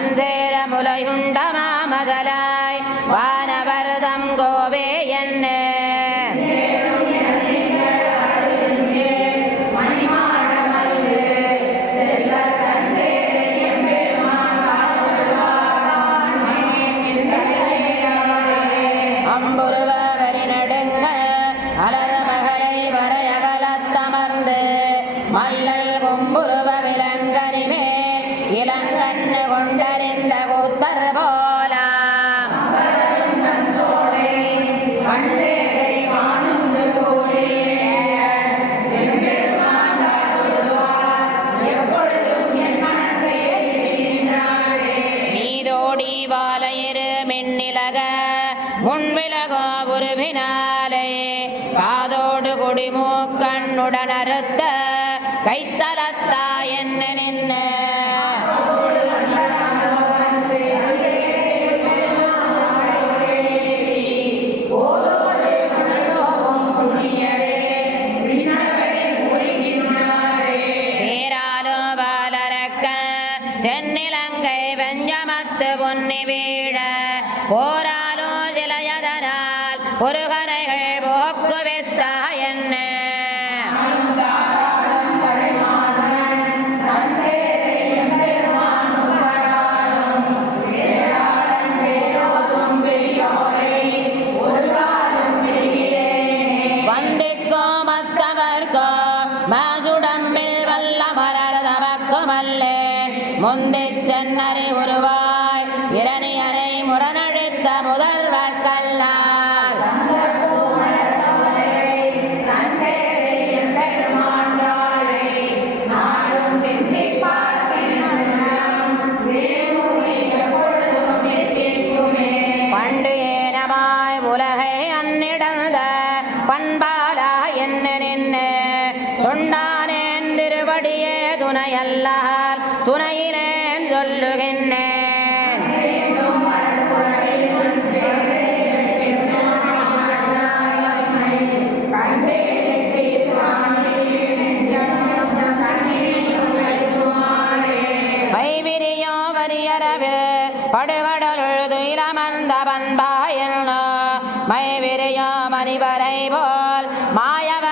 வந்தேரமுலையுண்ட மாமதலாய் வானவர்தம் கோவே என்ன. அம்புருவரி நடுங்க அலர இளங்கண்ணு கொண்டறிந்த கூத்தர் போலா நீதோடி வாலையிரு மின்னிலக முன்விலகோ உருவினாலே காதோடு குடிமூக்கண்ணுடன் அறுத்த கைத்தலத்தா தென்னிலங்கை வெஞ்சமத்து பொன்னி வீழ போராலோ சிலையதனால் பொருகரைகள் போக்குவித்தாய் முந்தி முந்திச் சென்னறி உருவாய் அறை முரணழித்த முதல்வர் கல்லால் பண்டு ஏனமாய் உலகை அந்நிடந்த பண்பாலா என்ன நின்று தொண்டானேன் திருவடியே படுகடலுள் துயிலமர்ந்த மை விரையோ மணிவரை போல் மாயவ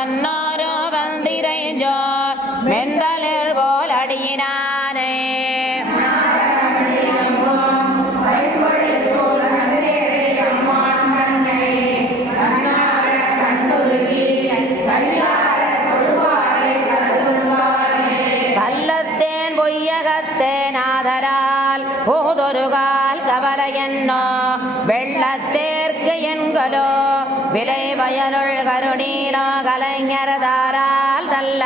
விண்ணோரோ மன்னோரோ வந்திரை ஜோர் மெந்தலிர் போல் அடியினானே கள்ளத்தேன் பொய்யகத்தேன் ஆதலால் பூதொருகால் கவலை என்னோ வெள்ளத்தேற்கு என்களோ விலை வயலுள் கருணீலோ கலைஞரதாரால் தல்ல.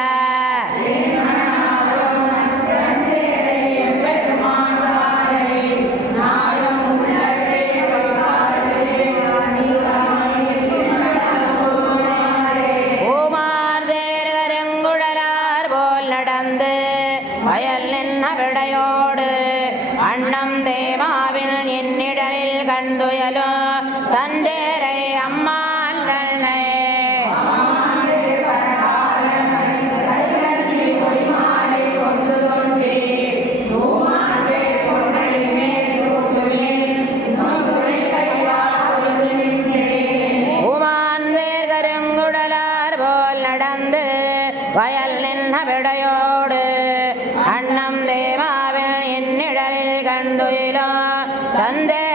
அண்ணம் சேர்கருங்குழலார் தேவாவில் என்னிடலில் கண்டுயலோ தந்தேரை அம்மா தன்னை வயல் நின்ன விடையோடு அன்னம் தேவாவில் என்னிடலில் கண்டுயிலோ தந்தே